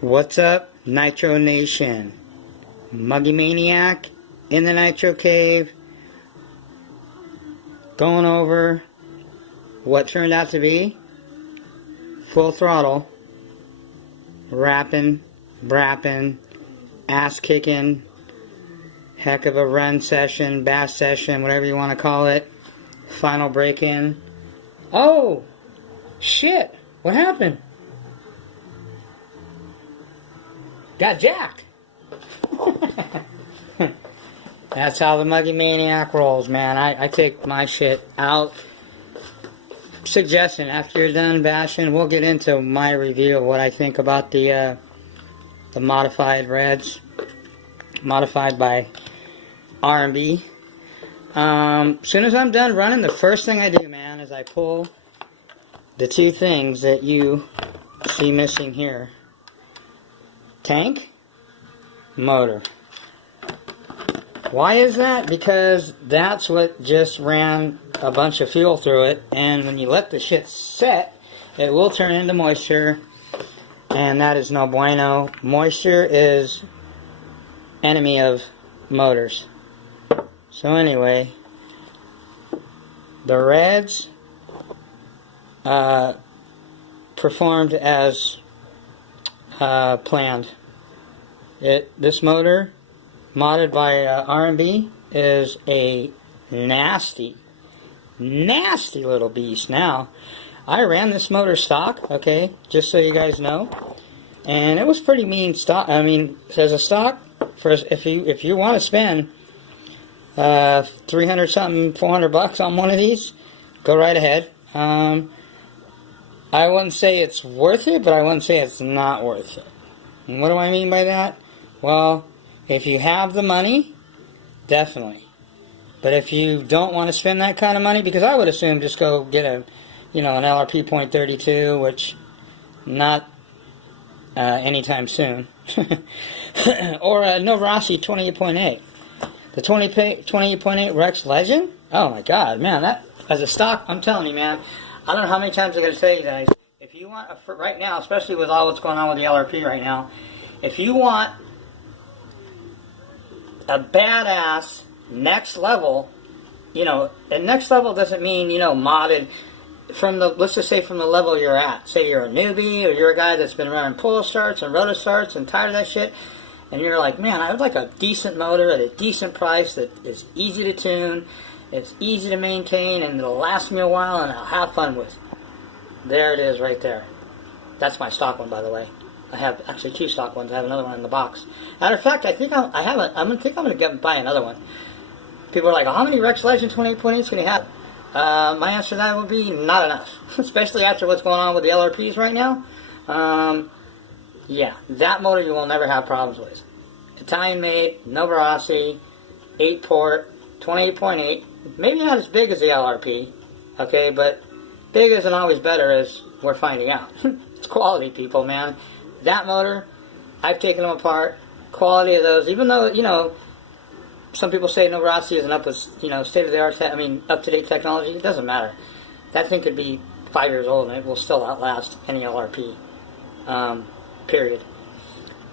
What's up, Nitro Nation? Muggy Maniac in the Nitro Cave, going over what turned out to be full throttle, rapping, brapping, ass kicking, heck of a run session, bass session, whatever you want to call it, final break in. Oh, shit, what happened? Got jacked. That's how the Muggy Maniac rolls, man. I take my shit out. Suggestion, after you're done bashing, we'll get into my review of what I think about the modified reds. Modified by RB. Soon as I'm done running, the first thing I do, man, is I pull the two things that you see missing here. Tank, motor. Why is that? Because that's what just ran a bunch of fuel through it, and when you let the shit set, it will turn into moisture, and that is no bueno. Moisture is enemy of motors. So anyway, the reds performed as planned. This motor, modded by RB, is a nasty little beast. Now, I ran this motor stock, okay, just so you guys know, and it was pretty mean stock. I mean, as a stock, for if you want to spend 300 something, 400 bucks on one of these, go right ahead. I wouldn't say it's worth it, but I wouldn't say it's not worth it. And what do I mean by that? Well, if you have the money, definitely. But if you don't want to spend that kind of money, because I would assume just go get an LRP .32, which not anytime soon, or a Novarossi 28.8. The 28.8 Rex Legend. Oh my God, man! That as a stock, I'm telling you, man. I don't know how many times I'm going to tell you guys. If you want right now, especially with all what's going on with the LRP right now, if you want a badass next level, and next level doesn't mean, modded from the, let's just say from the level you're at. Say you're a newbie, or you're a guy that's been running pull starts and rotor starts and tired of that shit, and you're like, man, I would like a decent motor at a decent price that is easy to tune, it's easy to maintain, and it'll last me a while and I'll have fun with. There it is right there. That's my stock one, by the way. I have actually two stock ones. I have another one in the box. Matter of fact, I think I'm going to buy another one. People are like, oh, how many Rex Legend 28.8s can you have? My answer to that would be not enough. Especially after what's going on with the LRPs right now. Yeah, that motor you will never have problems with. Italian made, Novarossi, 8-port, 28.8. Maybe not as big as the LRP. Okay, but big isn't always better, as we're finding out. It's quality, people, man. That motor, I've taken them apart. Quality of those, even though, some people say Novarossi isn't up with, state-of-the-art, up-to-date technology. It doesn't matter. That thing could be 5 years old and it will still outlast any LRP, period.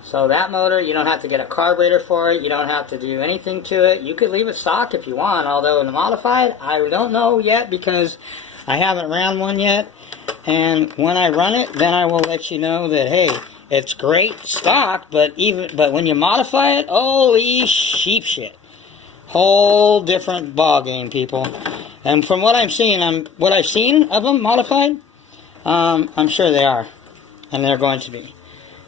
So that motor, you don't have to get a carburetor for it. You don't have to do anything to it. You could leave it stock if you want, although in the modified, I don't know yet because I haven't ran one yet. And when I run it, then I will let you know that, hey, it's great stock, but when you modify it, holy sheep shit. Whole different ball game, people. And from what I've seen of them modified, I'm sure they are, and they're going to be.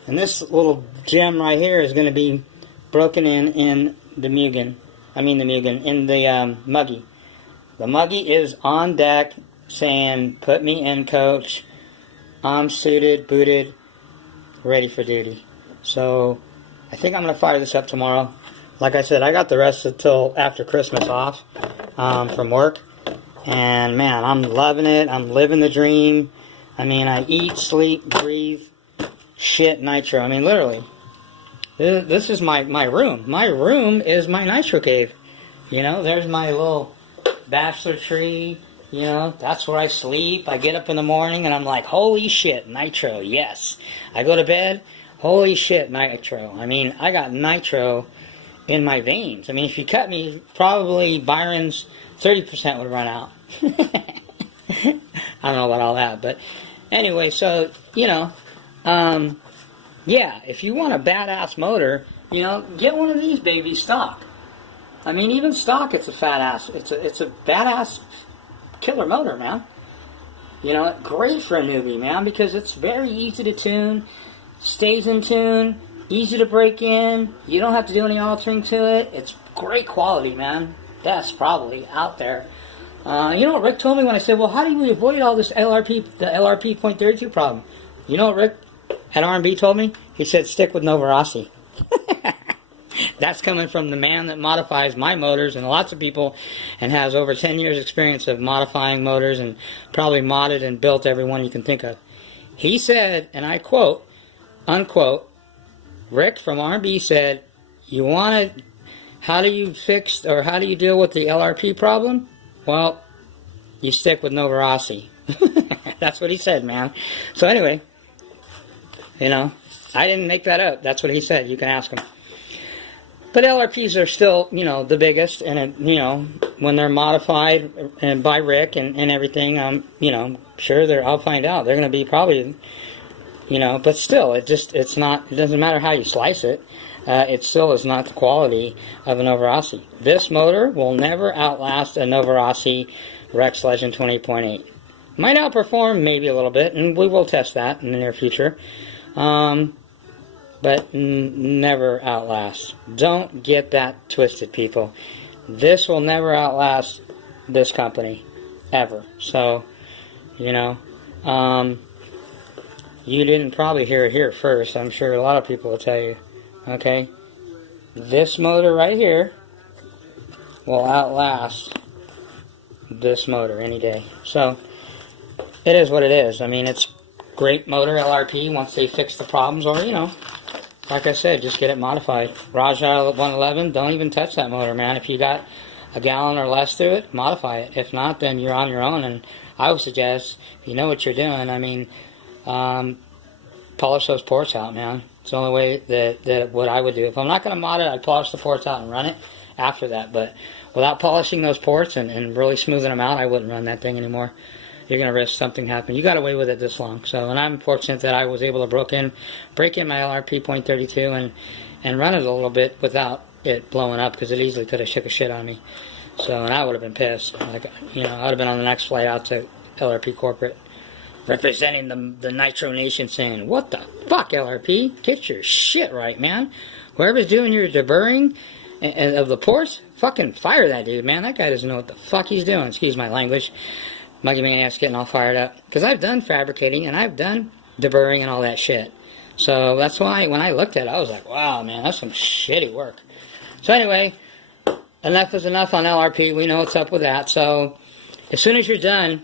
And this little gem right here is going to be broken in the Mugen. In the Muggy. The Muggy is on deck, saying, put me in, coach. I'm suited, booted, ready for duty. So I think I'm going to fire this up tomorrow. Like I said, I got the rest until after Christmas off from work. And man, I'm loving it. I'm living the dream. I eat, sleep, breathe, shit nitro. Literally. This is my room. My room is my nitro cave. There's my little bachelor tree. That's where I sleep. I get up in the morning and I'm like, holy shit, nitro, yes. I go to bed, Holy shit, nitro. I mean, I got nitro in my veins. I mean, if you cut me, probably Byron's 30% would run out. I don't know about all that, but anyway, so, you know, yeah, if you want a badass motor, you know, get one of these babies stock. I mean, even stock, it's a fat ass. It's a badass killer motor, man. You know, great for a newbie, man, because it's very easy to tune, stays in tune, easy to break in. You don't have to do any altering to it. It's great quality, man. Best probably out there. You know what Rick told me when I said, well, how do we avoid all this LRP, the LRP .32 problem? You know what Rick at R&B told me? He said, stick with Novarossi. That's coming from the man that modifies my motors and lots of people and has over 10 years experience of modifying motors and probably modded and built every one you can think of. He said, and I quote, unquote, Rick from R&B said, you want to, how do you fix or how do you deal with the LRP problem? Well, you stick with Novarossi. That's what he said, man. So anyway, you know, I didn't make that up. That's what he said. You can ask him. But LRPs are still, you know, the biggest, and you know, when they're modified and by Rick and everything, you know, sure, I'll find out. They're going to be probably, you know, but still, it's not. It doesn't matter how you slice it. It still is not the quality of a Novarossi. This motor will never outlast a Novarossi Rex Legend 20.8. Might outperform maybe a little bit, and we will test that in the near future. But never outlast. Don't get that twisted, people. This will never outlast this company, ever. So, you know, you didn't probably hear it here first. I'm sure a lot of people will tell you. Okay? This motor right here will outlast this motor any day. So, it is what it is. I mean, it's great motor, LRP, once they fix the problems, or, you know, like I said, just get it modified. Raja 111, don't even touch that motor, man. If you got a gallon or less to it, modify it. If not, then you're on your own. And I would suggest, if you know what you're doing, I mean, polish those ports out, man. It's the only way that what I would do. If I'm not going to mod it, I'd polish the ports out and run it after that. But without polishing those ports and really smoothing them out, I wouldn't run that thing anymore. You're going to risk something happening. You got away with it this long. So, and I'm fortunate that I was able to break in my LRP .32 and run it a little bit without it blowing up, because it easily could have shook a shit on me. So, and I would have been pissed. Like, you know, I would have been on the next flight out to LRP corporate, representing the Nitro Nation, saying, what the fuck, LRP? Get your shit right, man. Whoever's doing your deburring of the ports, fucking fire that dude, man. That guy doesn't know what the fuck he's doing. Excuse my language. Muggy Maniac's getting all fired up. Because I've done fabricating, and I've done deburring and all that shit. So that's why when I looked at it, I was like, wow, man, that's some shitty work. So anyway, enough is enough on LRP. We know what's up with that. So as soon as you're done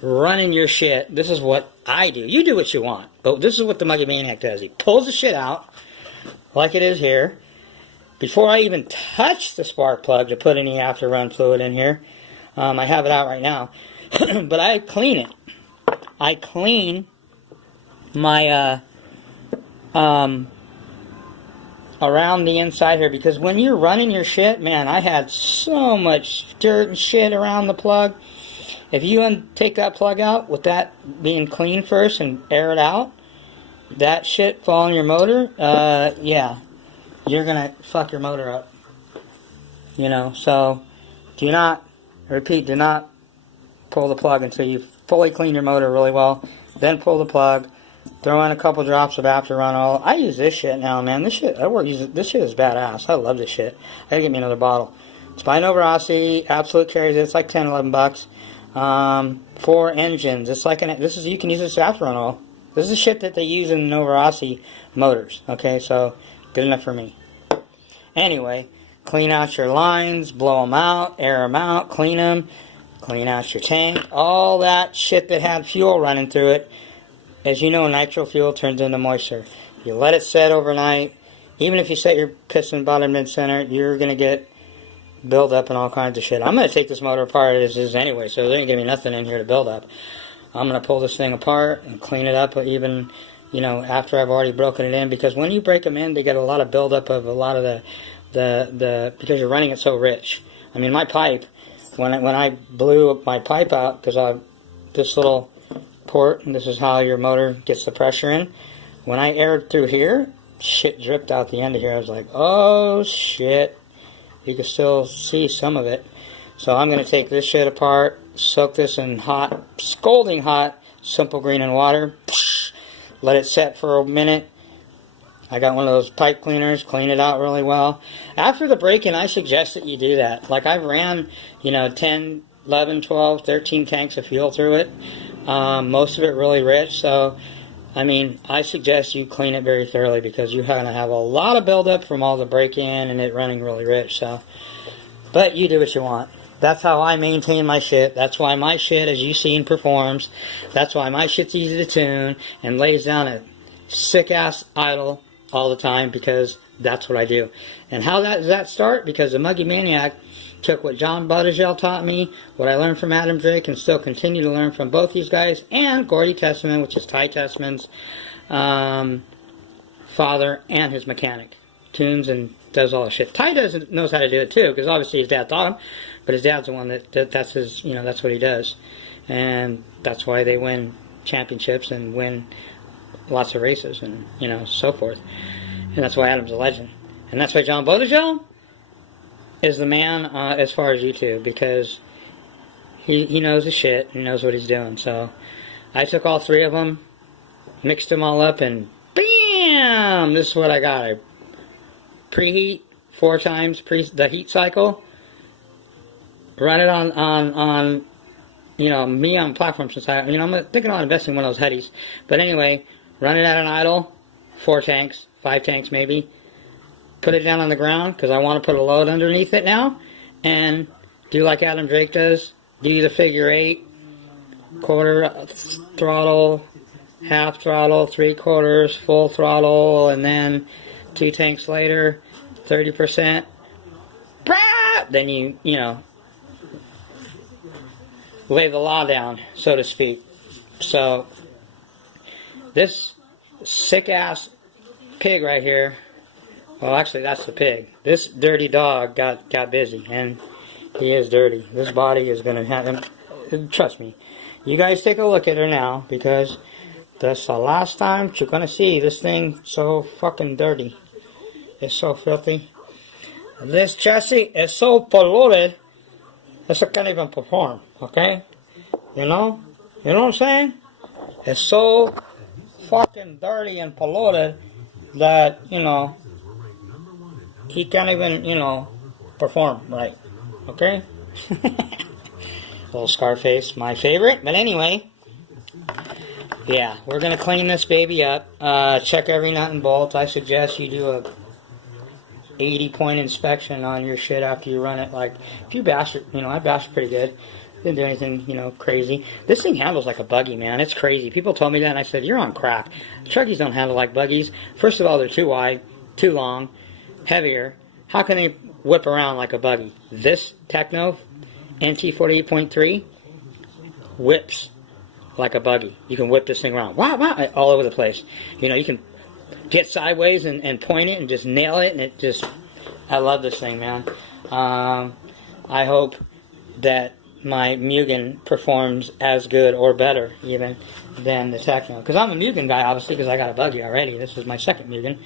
running your shit, this is what I do. You do what you want. But this is what the Muggy Maniac does. He pulls the shit out, like it is here. Before I even touch the spark plug to put any after run fluid in here, I have it out right now. But I clean it. I clean my around the inside here, because when you're running your shit, man, I had so much dirt and shit around the plug. If you take that plug out with that being clean first and air it out, that shit fall in your motor, yeah, you're gonna fuck your motor up. You know, so do not pull the plug until you fully clean your motor really well. Then pull the plug, throw in a couple drops of after run oil. I use this shit now, man. This shit is badass. I love this shit. I gotta get me another bottle. It's by Novarossi. Absolute carries it. It's like 10, 11 bucks. 4 engines. It's like you can use this after run oil. This is the shit that they use in Novarossi motors. Okay, so good enough for me. Anyway, clean out your lines, blow them out, air them out, clean them. Clean out your tank, all that shit that had fuel running through it. As you know, nitro fuel turns into moisture. You let it set overnight. Even if you set your piston bottom mid-center, you're going to get build up and all kinds of shit. I'm going to take this motor apart as is anyway, so there ain't going to be nothing in here to build up. I'm going to pull this thing apart and clean it up even you know, after I've already broken it in, because when you break them in, they get a lot of buildup of a lot of the because you're running it so rich. I mean, my pipe, when I blew my pipe out, because this little port, and this is how your motor gets the pressure in. When I aired through here, shit dripped out the end of here. I was like, oh shit. You can still see some of it. So I'm going to take this shit apart, soak this in hot, scalding hot, simple green and water. Let it set for a minute. I got one of those pipe cleaners, clean it out really well. After the break-in, I suggest that you do that. Like, I've ran, you know, 10, 11, 12, 13 tanks of fuel through it. Most of it really rich, so, I mean, I suggest you clean it very thoroughly, because you're going to have a lot of buildup from all the break-in and it running really rich, so. But you do what you want. That's how I maintain my shit. That's why my shit, as you've seen, performs. That's why my shit's easy to tune and lays down a sick-ass idle all the time, because that's what I do. And how does that start? Because the Muggy Maniac took what John Buttigieg taught me, what I learned from Adam Drake, and still continue to learn from both these guys, and Gordy Testament, which is Ty Testman's father and his mechanic. Tunes and does all the shit. Ty knows how to do it too, because obviously his dad taught him, but his dad's the one that's his, you know, that's what he does. And that's why they win championships and win lots of races and, you know, so forth. And that's why Adam's a legend. And that's why John Buttigieg is the man as far as YouTube, because he knows his shit, he knows what he's doing. So I took all three of them, mixed them all up, and BAM! This is what I got. I preheat 4 times the heat cycle, run it on you know, me on platform, since I'm thinking about investing in one of those headies. But anyway, run it at an idle, 4 tanks, 5 tanks maybe. Put it down on the ground, because I want to put a load underneath it now, and do like Adam Drake does. Do the figure 8, quarter throttle, half throttle, 3/4, full throttle, and then 2 tanks later, 30%. Then you know, lay the law down, so to speak. So this sick-ass pig right here, well, actually, that's the pig. This dirty dog got busy, and he is dirty. This body is going to have him. Trust me. You guys take a look at her now, because that's the last time you're going to see this thing so fucking dirty. It's so filthy. This chassis is so polluted, it can't even perform, okay? You know? You know what I'm saying? It's so fucking dirty and polluted that, you know, he can't even, you know, perform right. Okay? Little Scarface, my favorite. But anyway, yeah, we're going to clean this baby up. Check every nut and bolt. I suggest you do a 80-point inspection on your shit after you run it. Like, if you bash it, you know, I bashed it pretty good. Didn't do anything, you know, crazy. This thing handles like a buggy, man. It's crazy. People told me that, and I said, you're on crack. Truckies don't handle like buggies. First of all, they're too wide, too long, heavier. How can they whip around like a buggy? This Techno NT 48.3 whips like a buggy. You can whip this thing around. Wow, wow, all over the place. You know, you can get sideways and point it and just nail it, and it just, I love this thing, man. I hope that my Mugen performs as good or better even than the Techno, because I'm a Mugen guy, obviously, because I got a buggy already. This is my second Mugen,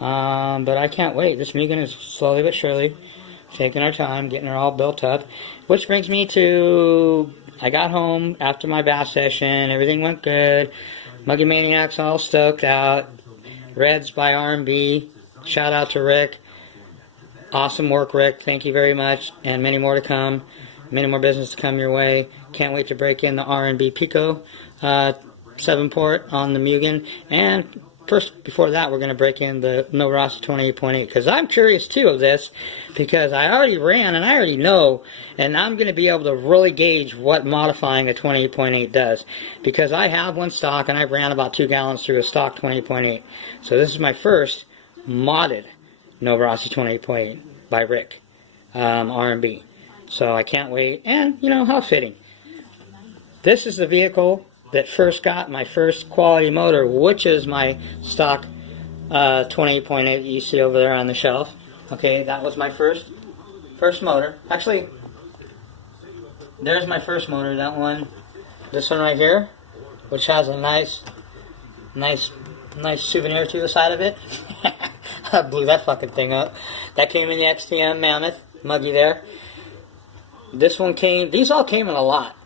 but I can't wait. This Mugen is slowly but surely taking our time, getting her all built up, which brings me to, I got home after my bath session, everything went good, Muggy Maniac's all stoked out, Reds by R&B, shout out to Rick, awesome work, Rick, thank you very much, and many more to come. Many more business to come your way. Can't wait to break in the R&B Pico 7-port on the Mugen. And first, before that, we're going to break in the Novarasa 28.8. Because I'm curious, too, of this. Because I already ran, and I already know. And I'm going to be able to really gauge what modifying a 28.8 does. Because I have one stock, and I ran about 2 gallons through a stock 28.8. So this is my first modded Novarasa 28.8 by Rick, R&B. So I can't wait, and, you know, how fitting. This is the vehicle that first got my first quality motor, which is my stock 28.8 you see over there on the shelf. Okay, that was my first motor. Actually, there's my first motor, that one. This one right here, which has a nice souvenir to the side of it. I blew that fucking thing up. That came in the XTM Mammoth, Muggy there. This one came, these all came in a lot,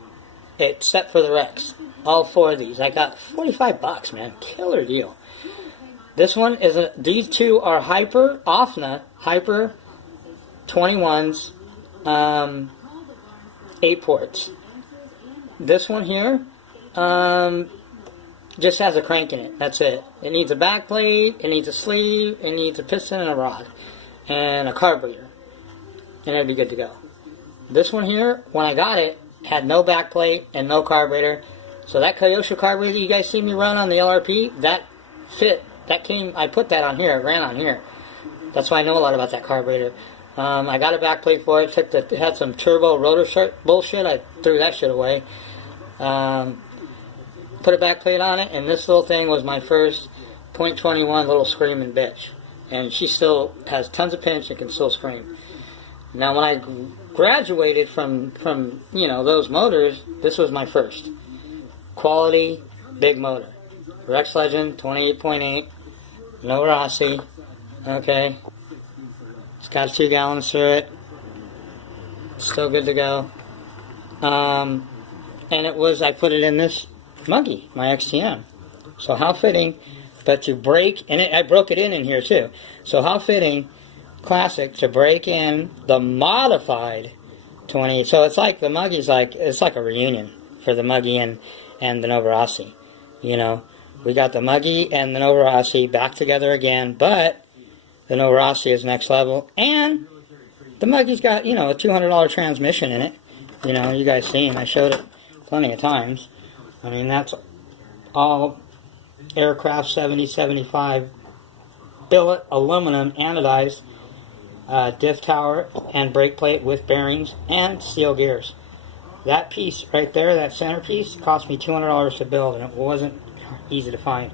except for the Rex. All 4 of these. I got $45, man. Killer deal. This one is these two are Hyper 21s, 8 ports. This one here, just has a crank in it. That's it. It needs a back plate, it needs a sleeve, it needs a piston and a rod, and a carburetor, and it'll be good to go. This one here, when I got it, had no back plate and no carburetor. So that Kyosho carburetor you guys see me run on the LRP, that fit. That came, I put that on here, it ran on here. That's why I know a lot about that carburetor. I got a back plate for it. It had some turbo rotor bullshit. I threw that shit away. Put a back plate on it, and this little thing was my first .21 little screaming bitch. And she still has tons of pinch and can still scream. Now, when I graduated from you know, those motors, this was my first quality big motor. Rex Legend 28.8, no Rossi. Okay, it's got a 2-gallon Surrey. Still good to go. And it was, I put it in this Muggy, my XTM. So how fitting, but to break, and I broke it in here too. So how fitting, classic, to break in the modified 20. So it's like the Muggy's it's like a reunion for the Muggy and the Nova Rossi. You know, we got the Muggy and the Nova Rossi back together again, but the Nova Rossi is next level, and the Muggy's got, you know, a $200 transmission in it. You know, you guys seen, I showed it plenty of times. I mean, that's all aircraft 7075 billet aluminum anodized diff tower and brake plate with bearings and steel gears. That piece right there, that center piece, cost me $200 to build, and it wasn't easy to find.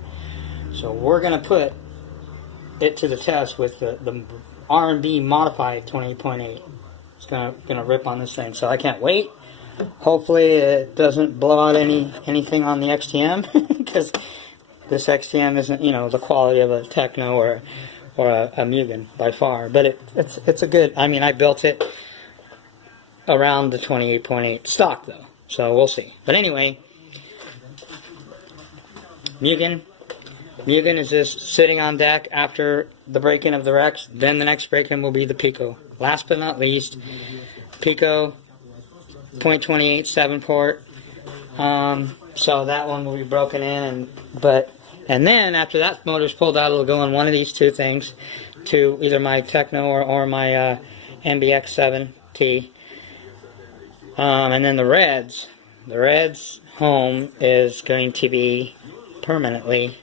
So we're going to put it to the test with the R&B modified 28.8. It's gonna rip on this thing, so I can't wait. Hopefully it doesn't blow out anything on the XTM, because this XTM isn't, you know, the quality of a Techno or a Mugen by far. But it's a good. I mean, I built it around the 28.8 stock though, so we'll see. But anyway, Mugen is just sitting on deck after the break-in of the Rex. Then the next break-in will be the Pico. Last but not least, Pico .28 7-port. So that one will be broken in, and then after that motor's pulled out, it'll go in one of these two things, to either my Techno or my MBX7T. And then the Reds home is going to be permanently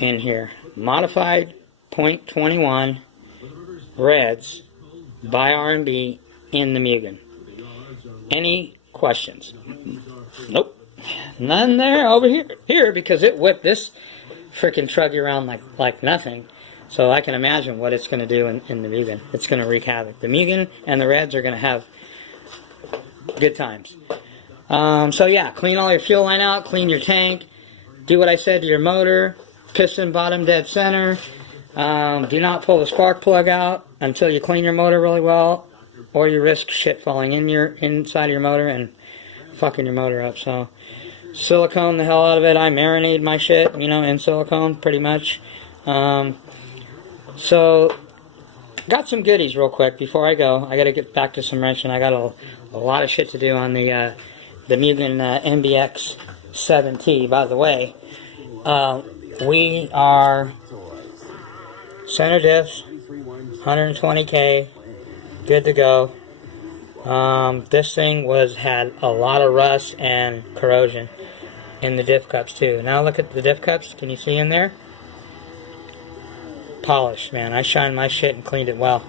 in here. Modified .21 Reds by R&B in the Mugen. Any questions? Nope. None there over here because it whipped this freaking truggy around like nothing. So I can imagine what it's going to do in the Mugen. It's going to wreak havoc. The Mugen and the Reds are going to have good times. So yeah, clean all your fuel line out, clean your tank, do what I said to your motor, piston bottom dead center. Do not pull the spark plug out until you clean your motor really well, or you risk shit falling inside of your motor and fucking your motor up. So silicone the hell out of it. I marinate my shit, you know, in silicone pretty much. So got some goodies real quick before I go. I got to get back to some wrenching. I got a lot of shit to do on the Mugen MBX 7T. By the way, we are center diffs, 120K, good to go. This thing had a lot of rust and corrosion in the diff cups too. Now look at the diff cups. Can you see in there? Polished, man. I shined my shit and cleaned it well.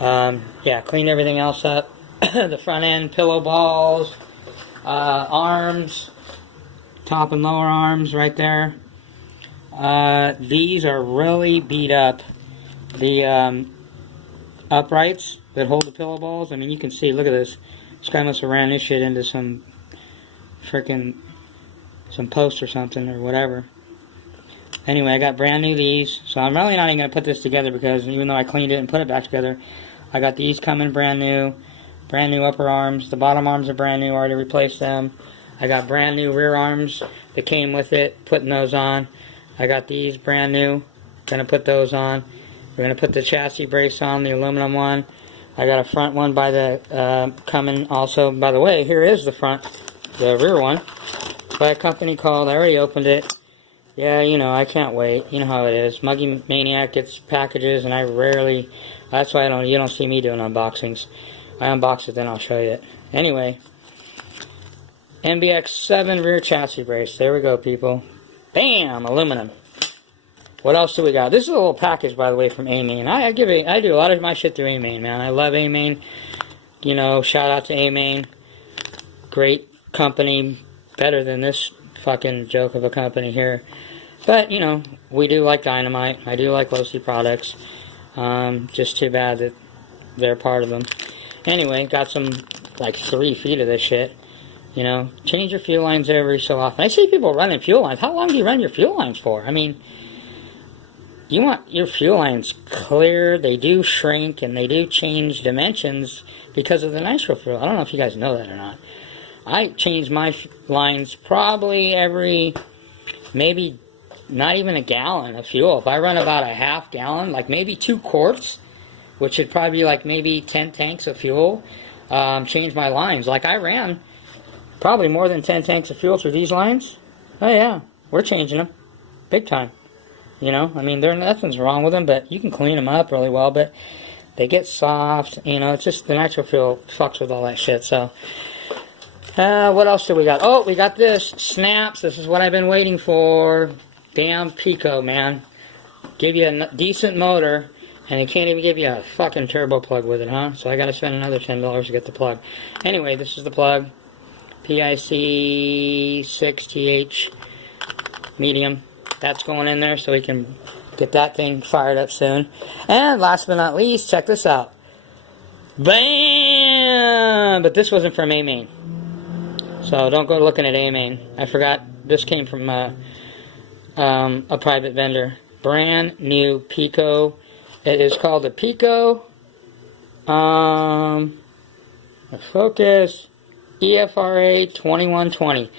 Yeah, cleaned everything else up. The front end, pillow balls, arms, top and lower arms right there. These are really beat up. The uprights that hold the pillow balls. I mean, you can see, look at this. This guy must have ran this shit into some post or something or whatever. Anyway, I got brand new these, so I'm really not even going to put this together because even though I cleaned it and put it back together, I got these coming brand new upper arms. The bottom arms are brand new, already replaced them. I got brand new rear arms that came with it, putting those on. I got these brand new, going to put those on. We're going to put the chassis brace on, the aluminum one. I got a front one by the coming also. By the way, here is the rear one, by a company called, I already opened it. Yeah, you know, I can't wait. You know how it is. Muggy Maniac gets packages, and I rarely, that's why you don't see me doing unboxings. I unbox it, then I'll show you it. Anyway, MBX7 rear chassis brace. There we go, people. Bam! Aluminum. What else do we got? This is a little package, by the way, from A-Main. I do a lot of my shit through A-Main, man. I love A-Main. You know, shout out to A-Main. Great company. Better than this fucking joke of a company here. But, you know, we do like Dynamite. I do like Low-C products. Just too bad that they're part of them. Anyway, got some, like, 3 feet of this shit. You know, change your fuel lines every so often. I see people running fuel lines. How long do you run your fuel lines for? I mean, you want your fuel lines clear. They do shrink, and they do change dimensions because of the nitro fuel. I don't know if you guys know that or not. I change my lines probably every, maybe not even a gallon of fuel. If I run about a half gallon, like maybe 2 quarts, which would probably be like maybe 10 tanks of fuel, change my lines. Like I ran probably more than 10 tanks of fuel through these lines. Oh yeah, we're changing them. Big time. You know, I mean, nothing's wrong with them, but you can clean them up really well, but they get soft. You know, it's just the nitro fuel fucks with all that shit, so. What else do we got? Oh, we got this. Snaps. This is what I've been waiting for. Damn Pico, man. Give you a decent motor, and they can't even give you a fucking turbo plug with it, huh? So I gotta spend another $10 to get the plug. Anyway, this is the plug. PIC 6TH medium. That's going in there so we can get that thing fired up soon. And last but not least, check this out. Bam! But this wasn't from A-Main. So don't go looking at A-Main. I forgot this came from a private vendor. Brand new Pico. It is called the Pico Focus EFRA 2120.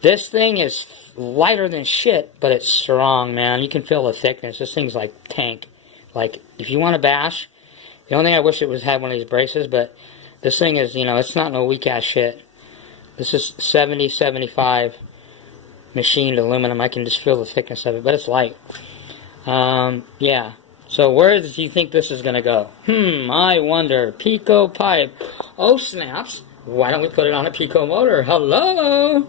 This thing is lighter than shit, but it's strong, man. You can feel the thickness. This thing's like tank. Like, if you want to bash, the only thing I wish it had one of these braces, but this thing is, you know, it's not no weak-ass shit. This is 70-75 machined aluminum. I can just feel the thickness of it, but it's light. Yeah. So where do you think this is going to go? I wonder. Pico pipe. Oh, snaps. Why don't we put it on a Pico motor? Hello?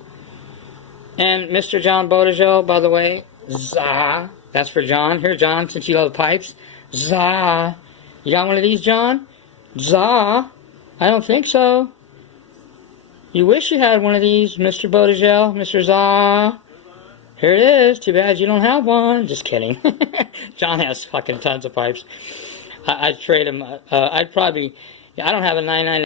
And Mr. John Bodegel, by the way, za. That's for John. Here, John, since you love pipes. Za. You got one of these, John? Za. I don't think so. You wish you had one of these, Mr. Bodegel, Mr. Za. Here it is. Too bad you don't have one. Just kidding. John has fucking tons of pipes. I'd trade him. I'd probably. I don't have a 99.